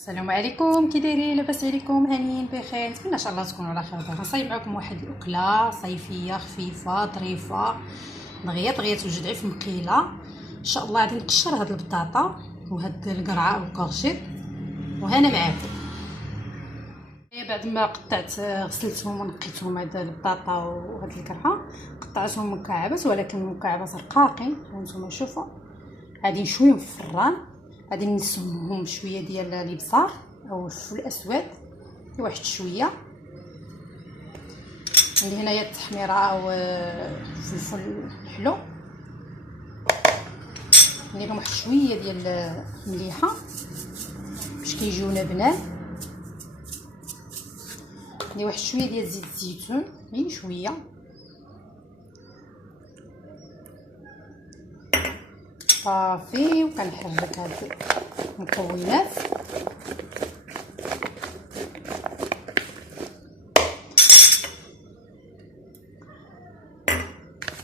السلام عليكم، كي دايرين؟ لاباس عليكم؟ هانيين بخير؟ نتمنى ان شاء الله تكونوا على خير. غنصايب معكم واحد الاكله صيفيه خفيفه ظريفه دغيا توجد في مقيله. ان شاء الله غادي نقشر هاد البطاطا وهاد القرعه والكرشيط وهنا معاكم. بعد ما غسلتهم ونقيتهم هاد البطاطا وهاد القرعه قطعتهم مكعبات، ولكن مكعبات رقاقين هانتوما شوفوا. غادي نشويهم في الفران، غادي نسمهم شويه ديال الابصار او الفلفل الاسود واحد شويه. عندي هنايا التحميره او الفلفل الحلو، نديرهم واحد شويه ديال المليحه باش كيجيو لبنان. ندير واحد شويه ديال زيت الزيتون غير شويه، صافي. وكنحرك هاد المكونات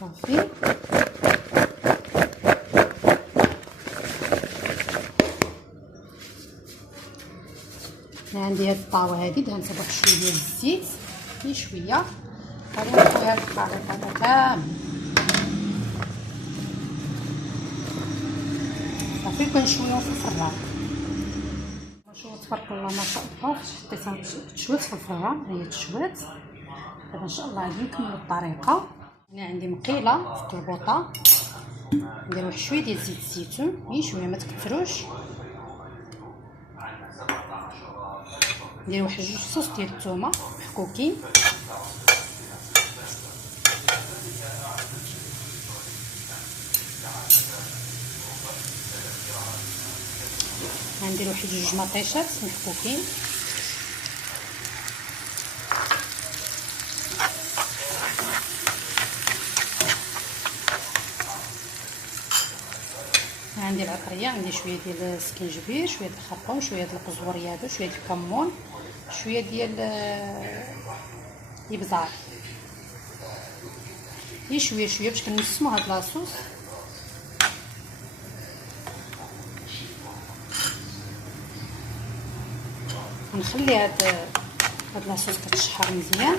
صافي. عندي هاد الطاوه هادي دهنتها بواحد شويه ديال الزيت غير شويه. غادي نخويها الخليط كامل صافي. كنشويهم في الفران. شوفوا تبارك الله ما شاء الله، حطيتها تشوات في الفران، هي تشوات. دابا ان شاء الله غادي نكملوا الطريقه. هنا عندي مقيله في القلبوطه، ندير واحد شويه ديال زيت الزيتون غير شويه ما تكثروش. ندير واحد جوج صوص ديال الثومه محكوكين، غندير واحد جوج مطيشات محكوكين، عندي العطريه، عندي شويه ديال السكينجبير، شويه ديال الخرقوم، شويه ديال القزبر يابس، شويه ديال الكمون، شويه ديال الابزار غير شويه شويه باش كنسمو هاد لاصوص. نخلي هاد لاصوص كتشحر مزيان.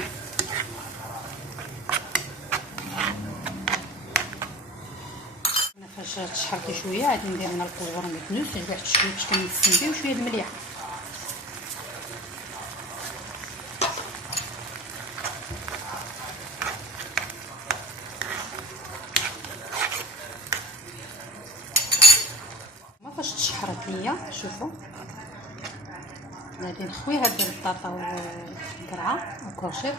انا فاش تشحر لي شويه غادي ندير هنا القزبر مدنوس ندير واحد شويه باش كنسم بيه، وشويه د المليح. فاش تشحرت ليا شوفوا غادي نخوي هاد البطاطا والقرعه والكرشيط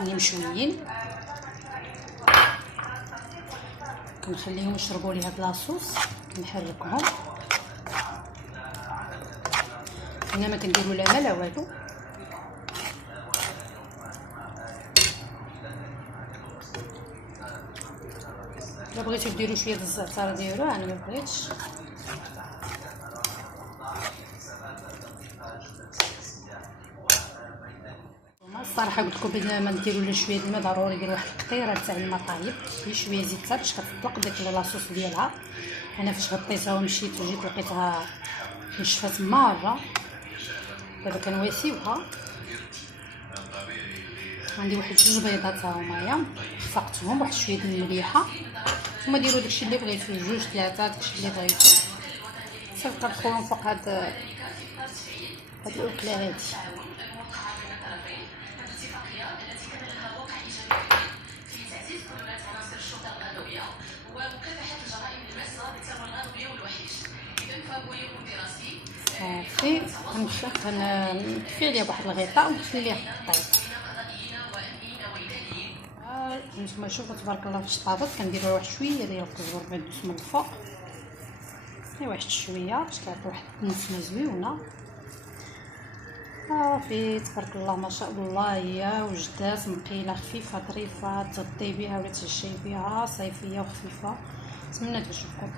اللي مشويين، كنخليهم يشربوا لي هاد لاصوص. كنحركهم هنا ما كنديروا لا ما لا والو. الا بغيتو ديروا شويه د الزعتر ديروه، انا ما بغيتش. الصراحه قلت لكم بلا ما نديروا لا شويه الماء، ضروري ندير واحد القطيره تاع الماء طايب غير شويه زيتها باش كتطلق داك لاصوص ديالها. انا فاش غطيتها ومشيت وجيت لقيتها نشفات مره، دابا كنواسيوها. عندي واحد جوج بيضات ها هما خفقتهم بواحد شويه ديال المليحه. نتوما ديروا داكشي اللي بغيتو، جوج ثلاثه داكشي اللي بغيتو. صافي كندخلهم فوق هاد الاكله هادي. صافي كنكفي عليها بواحد الغطاء ونخليها طيب. نتوما شوفوا تبارك الله فاش طابت. كنديروا واحد شويه ديال القزبر مدوس من الفوق، غير واحد شويه باش كيعطي واحد النسمه زويونه. صافي تبارك الله ما شاء الله. هي وجدات مقيله خفيفه ظريفه تغدي بها ولا تعشي بها، صيفيه وخفيفه. نتمنى تعجبكم.